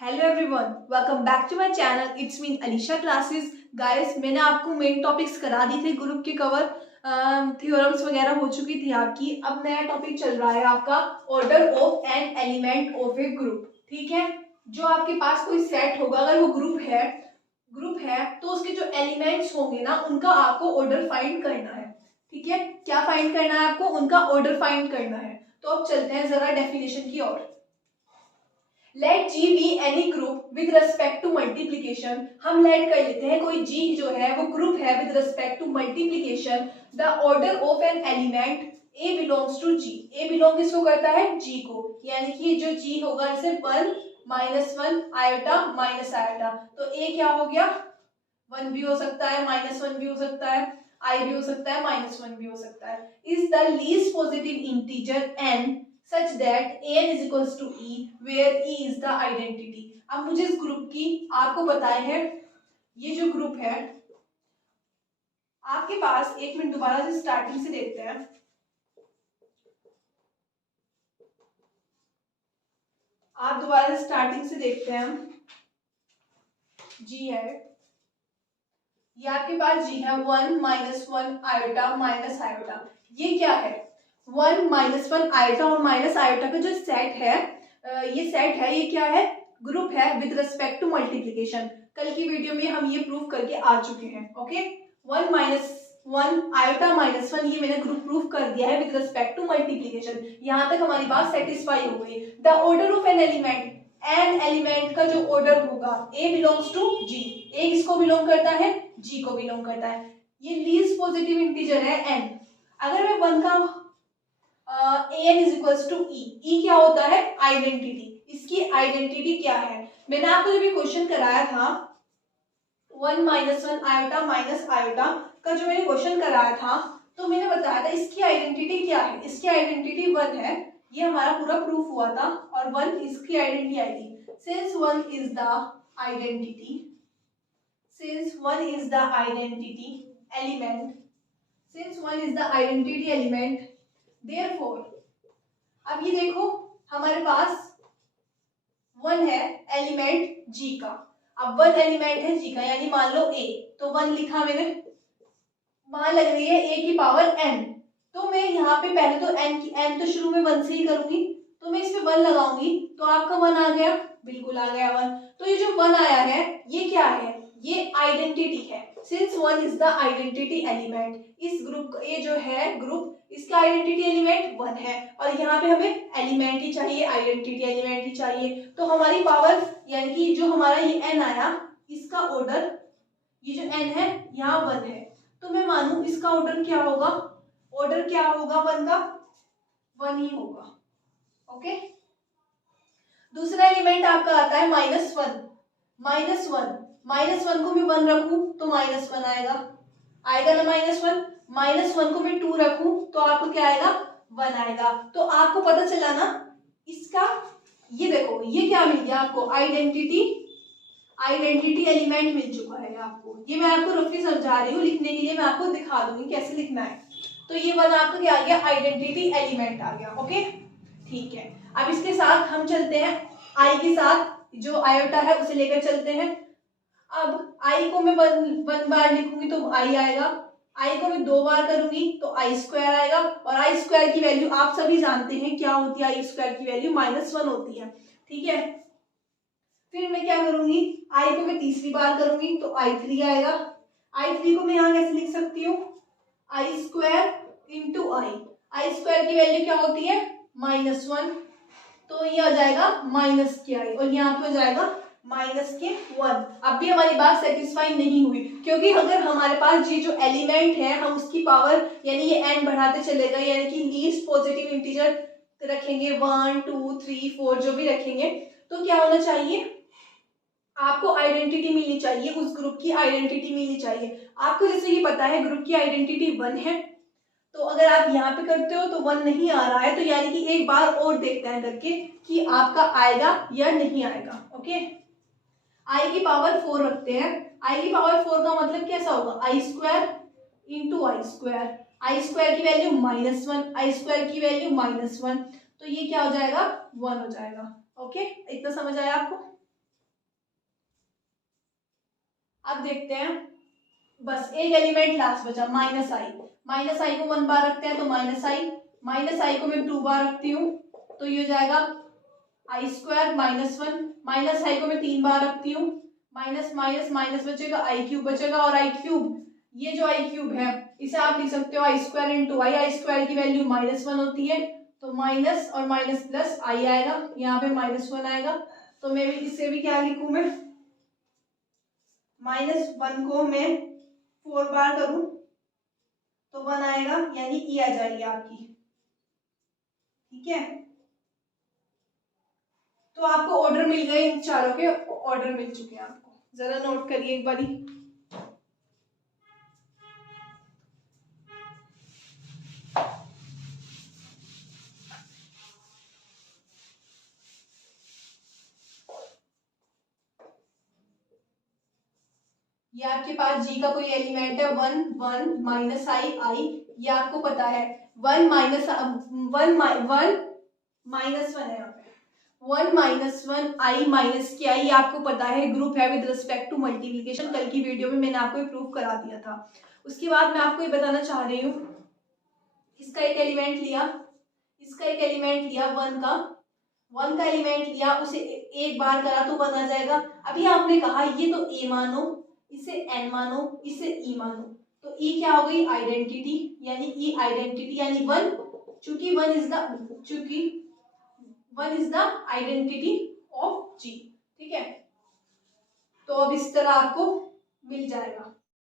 Hello everyone, welcome back to my channel. It's mean Alisha classes. Guys, मैंने आपको main topics करा दी थे group के कवर। थ्योरम्स वगैरह हो चुकी थी आपकी। अब नया टॉपिक चल रहा है आपका order of an element of A group. ठीक है, जो आपके पास कोई सेट होगा, अगर वो ग्रुप है तो उसके जो एलिमेंट्स होंगे ना, उनका आपको ऑर्डर फाइंड करना है। ठीक है, क्या फाइंड करना है आपको? उनका ऑर्डर फाइंड करना है। तो अब चलते हैं जरा डेफिनेशन की ओर। Let G be any group with respect to multiplication। हम लेट कर लेते हैं कोई G जो है वो ग्रुप है with respect to multiplication। The order of an element A belongs to G। A belong किसको करता है? G को। यानी कि जो G होगा इसे 1 -1 आयोटा माइनस आयोटा। तो A क्या हो गया? 1 भी हो सकता है, -1 भी हो सकता है, I भी हो सकता है, -1 भी हो सकता है। Is the least positive integer n such that an is equals to e where e is the identity। अब मुझे इस ग्रुप की आपको बताए है, ये जो ग्रुप है आपके पास, एक मिनट दोबारा से स्टार्टिंग से देखते हैं। आप दोबारा से स्टार्टिंग से देखते हैं। जी है, ये आपके पास जी है 1 -1 आयोटा माइनस आयोटा। ये क्या है? 1 -1 आयोटा और माइनस आयोटा का जो सेट है, ये क्या है? ग्रुप है विद रिस्पेक्ट टू मल्टीप्लीकेशन। कल की वीडियो में हम ये प्रूव करके आ चुके हैं। ओके, 1 -1 आयोटा -1 ये मैंने ग्रुप प्रूव कर दिया है विद रिस्पेक्ट टू मल्टीप्लीकेशन। यहां तक हमारी बात सेटिस्फाई हो गई। The order of an element का जो ऑर्डर होगा, ए बिलोंग्स टू जी। ए किसको बिलोंग करता है? जी को बिलोंग करता है। ये लीस्ट पॉजिटिव इंटीजर है एन। अगर मैं 1 का एन इज इक्वल्स टू ई। ई क्या होता है? आइडेंटिटी। इसकी आइडेंटिटी क्या है? मैंने आपको जब ये क्वेश्चन कराया था 1 -1 आयोटा माइनस आयोटा का जो मैंने क्वेश्चन कराया था, तो मैंने बताया था इसकी आइडेंटिटी क्या है। इसकी आइडेंटिटी 1 है। ये हमारा पूरा प्रूफ हुआ था और 1 इसकी आइडेंटिटी आई थी। Since 1 is the identity element, therefore अब ये देखो हमारे पास 1 है एलिमेंट G का। अब 1 एलिमेंट है G का, यानी मान लो A, तो 1 लिखा मैंने। वहां लग रही है A की पावर n, तो मैं यहाँ पे पहले तो n तो शुरू में 1 से ही करूंगी, तो मैं इस पे 1 लगाऊंगी तो आपका 1 आ गया। बिल्कुल आ गया 1। तो ये जो 1 आया है ये क्या है? ये आइडेंटिटी है। Since 1 is the identity element, इस ग्रुप, ये जो है ग्रुप, इसका आइडेंटिटी एलिमेंट 1 है और यहाँ पे हमें एलिमेंट ही चाहिए, आइडेंटिटी एलिमेंट ही चाहिए। तो हमारी पावर, यानी कि जो हमारा ये n आया, इसका ऑर्डर, ये जो n है यहाँ 1 है, तो मैं मानू इसका ऑर्डर क्या होगा? ऑर्डर क्या होगा 1 का? 1 ही होगा। ओके, दूसरा एलिमेंट आपका आता है -1 को मैं 1 रखूं तो -1 आएगा ना -1 को मैं 2 रखूं तो आपको क्या आएगा? 1 आएगा। तो आपको पता चला ना इसका, ये देखो ये क्या मिल गया आपको? आइडेंटिटी एलिमेंट मिल चुका है आपको। ये मैं आपको रफली समझा रही हूँ, लिखने के लिए मैं आपको दिखा दूंगी कैसे लिखना है। तो ये 1 आपका क्या आ गया? आइडेंटिटी एलिमेंट आ गया। ओके, ठीक है। अब इसके साथ हम चलते हैं आई के साथ, जो आयोटा है उसे लेकर चलते हैं। अब आई को मैं 1 बार लिखूंगी तो आई आएगा, आई को मैं 2 बार करूंगी तो आई स्क्वायर आएगा, और आई स्क्वायर की वैल्यू आप सभी जानते हैं क्या होती है। आई स्क्वायर की वैल्यू -1 होती है। ठीक है, फिर मैं क्या करूंगी, आई को मैं तीसरी बार करूंगी तो i3 आएगा। i3 को मैं यहाँ कैसे लिख सकती हूँ? आई स्क्वायर इंटू आई स्क्वायर की वैल्यू क्या होती है? -1, तो ये आ जाएगा माइनस के आई, और यहाँ पे हो जाएगा -1। अब भी हमारी बात सेटिस्फाई नहीं हुई, क्योंकि अगर हमारे पास ये जो एलिमेंट है हम उसकी पावर, यानी ये n बढ़ाते चले गए, यानी कि लीस्ट पॉजिटिव इंटीजर रखेंगे 1 2 3 4 जो भी रखेंगे, तो क्या होना चाहिए? आपको आइडेंटिटी मिलनी चाहिए, उस ग्रुप की आइडेंटिटी मिलनी चाहिए। आपको जैसे ये पता है ग्रुप की आइडेंटिटी 1 है, तो अगर आप यहाँ पे करते हो तो 1 नहीं आ रहा है, तो यानी कि एक बार और देखते हैं करके कि आपका आएगा या नहीं आएगा। ओके, आई की पावर 4 रखते हैं। आई की पावर 4 का मतलब कैसा होगा? आई स्क्वायर इंटू आई स्क्वायर। आई स्क्वायर की वैल्यू -1, आई स्क्वायर की वैल्यू -1, तो ये क्या हो जाएगा? 1 हो जाएगा। ओके, इतना समझ आया आपको? अब देखते हैं, बस एक एलिमेंट लास्ट बचा माइनस आई। माइनस आई को 1 बार रखते हैं तो माइनस आई को मैं 2 बार रखती हूँ तो ये हो जाएगा आई स्क्वायर -1। माइनस आई को मैं 3 बार रखती हूँ, माइनस माइनस माइनस बचेगा, आई क्यूब बचेगा। और आई क्यूब, ये जो आई क्यूब है इसे आप लिख सकते हो आई स्क्वायर इंटू आई। आई स्क्वायर की वैल्यू -1 होती है तो माइनस और माइनस प्लस आई आएगा, यहाँ पे -1 आएगा। तो मैं भी इसे भी क्या लिखूं मैं, -1 को मैं 4 बार करूं तो 1 आएगा, यानी ई आ जाएगी आपकी। ठीक है, तो आपको ऑर्डर मिल गए, इन चारों के ऑर्डर मिल चुके हैं आपको, जरा नोट करिए एक बारी। ये आपके पास जी का कोई एलिमेंट है 1 1 माइनस आई आई, ये आपको पता है 1 माइनस 1 है यहाँ पे 1 -1 आई माइनस के आई, ये आपको पता है ग्रुप है विद रिस्पेक्ट टू मल्टीप्लिकेशन। कल की वीडियो में मैंने आपको ये प्रूफ करा दिया था। उसके बाद मैं आपको ये बताना चाह रही हूँ, इसका एक एलिमेंट लिया, इसका एक एलिमेंट लिया 1 का एलिमेंट लिया, उसे एक बार करा तो 1 आ जाएगा। अभी आपने कहा ये तो ए मानो, इसे एन मानो, इसे ई मानो, तो ई क्या हो गई आइडेंटिटी, यानी ई आइडेंटिटी यानी 1, चूंकि 1 इज द आइडेंटिटी ऑफ जी। ठीक है, तो अब इस तरह आपको मिल जाएगा।